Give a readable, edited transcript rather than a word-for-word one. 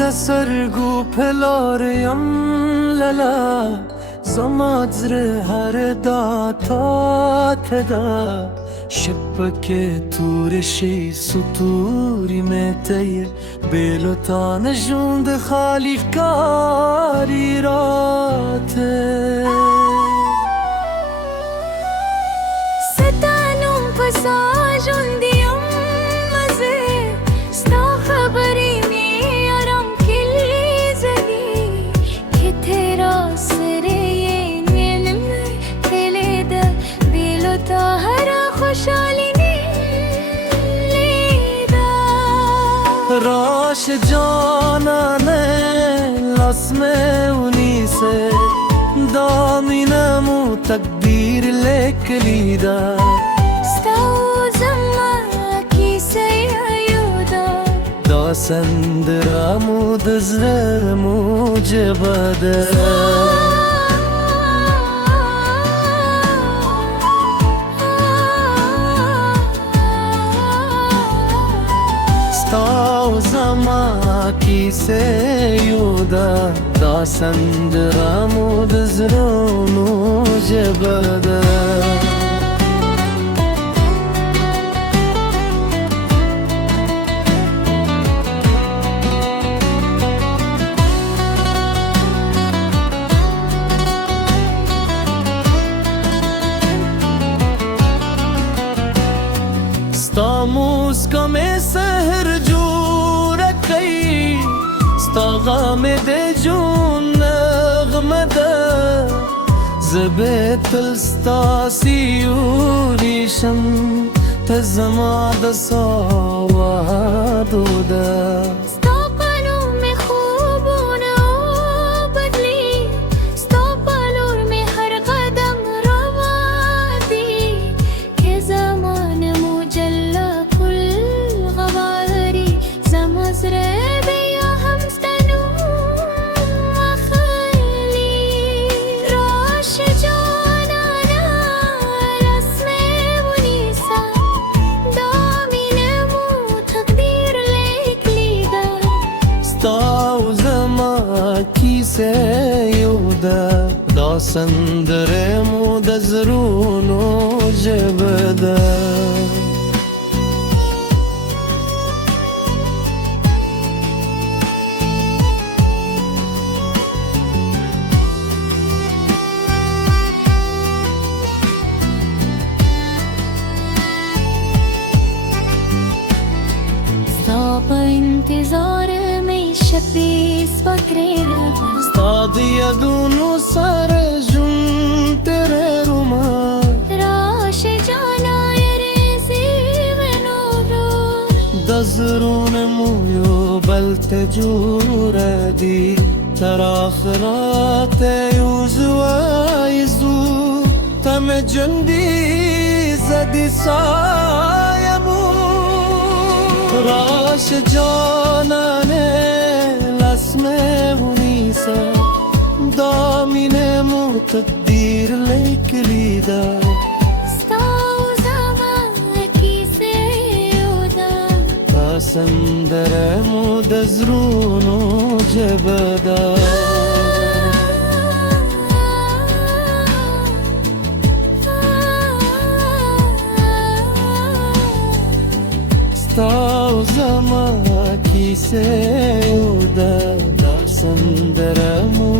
د سرګو پلاریم للا زما زړه هر دا تا دا شپکه تور شي ستوري مې ته بېلو تا نه ژوند خالي ښکاري راته ستا نوم په سا ژوند یم مزه ستا خبرې مې آرام کلي زدي چې تیرا سره یې نیلم تلې ده بېلو تا هر خوشحالي نیلیده راش جانانه لاس مې ونیسه دا مینه مو تقدیر لیکلی ده ستا او زما کیسه یو ده دا سندره مو د زړه موجبه ده ستا او زما کیسه یو ده دا سندره مو د زړه موجبه ده ستا موسکا میں سحر جوړه کوي ستا غم د جون نغمه ده زه به تل ستا سیوری شم ته زما د سوادو ده ستا په نوم مې خوبونه بدلي ستا په لور مې هر قدم روان دي که زمانه مو جله کل غواري زما زړه بیا هم ستا نوم اخلي راشه جانانه لاس مې ونیسه دا مینه مو تقدیر لیکلی ده ستا او زما کیسه یو ده دا سندره مو د زړونو ژبه ده ستا په انتظار مې شپې سپکرې رغم ستا د یادونو سره ژوند تېرومه راشه جانا یارې زیمنو د زړونو مو یو بل ته جوړه دي تر آخرته یوځو وایځو ته مې ژوندي زدي سایمو راشه جانانه لاس مې ونیسه دا مینه مو تقدیر لیکلی ده ستا او زما کیسه یو ده دا سندره مو د زړونو ژبه ده ستا او زما کیسه یو ده دا سندره مو